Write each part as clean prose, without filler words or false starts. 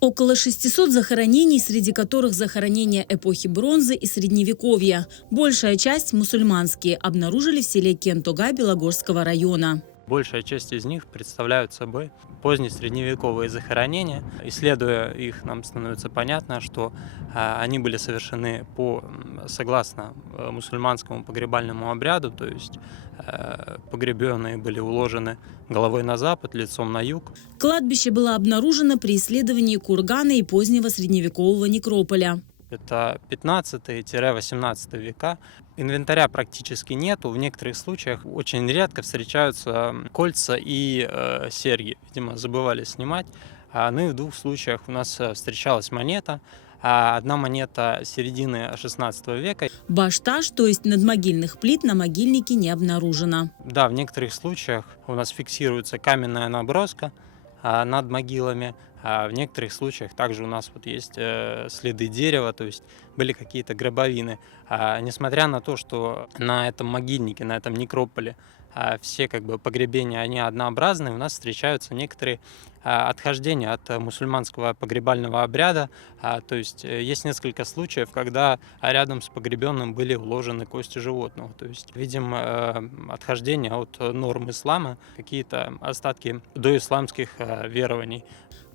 Около 600 захоронений, среди которых захоронения эпохи бронзы и средневековья. Большая часть мусульманские, обнаружили в селе Кентуга Белогорского района. Большая часть из них представляют собой позднесредневековые захоронения. Исследуя их, нам становится понятно, что они были совершены согласно мусульманскому погребальному обряду, то есть погребенные были уложены головой на запад, лицом на юг. Кладбище было обнаружено при исследовании кургана и позднего средневекового некрополя. Это 15-18 века. Инвентаря практически нету. В некоторых случаях очень редко встречаются кольца и серьги. Видимо, забывали снимать. Ну и в двух случаях у нас встречалась монета. Одна монета середины 16 века. Башташ, то есть надмогильных плит, на могильнике не обнаружено. Да, в некоторых случаях у нас фиксируется каменная наброска над могилами. А в некоторых случаях также у нас вот есть следы дерева, то есть были какие-то гробовины. Несмотря на то, что на этом могильнике, на этом некрополе все как бы погребения, они однообразные, у нас встречаются некоторые отхождения от мусульманского погребального обряда. То есть есть несколько случаев, когда рядом с погребенным были уложены кости животного. То есть видим отхождение от норм ислама, какие-то остатки доисламских верований.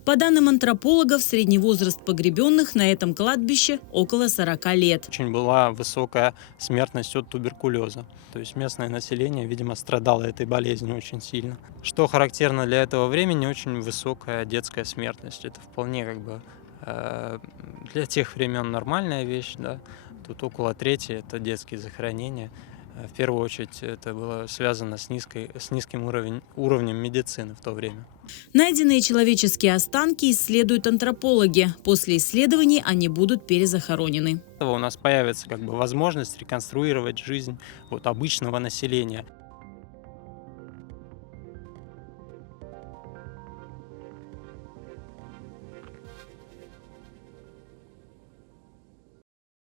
По данным антропологов, средний возраст погребенных на этом кладбище около 40 лет. Очень была высокая смертность от туберкулеза. То есть местное население, видимо, страдало этой болезнью очень сильно. Что характерно для этого времени, очень высокая детская смертность. Это вполне как бы для тех времен нормальная вещь. Да? Тут около трети это детские захоронения. В первую очередь это было связано с низким уровнем медицины в то время. Найденные человеческие останки исследуют антропологи. После исследований они будут перезахоронены. У нас появится как бы возможность реконструировать жизнь обычного населения.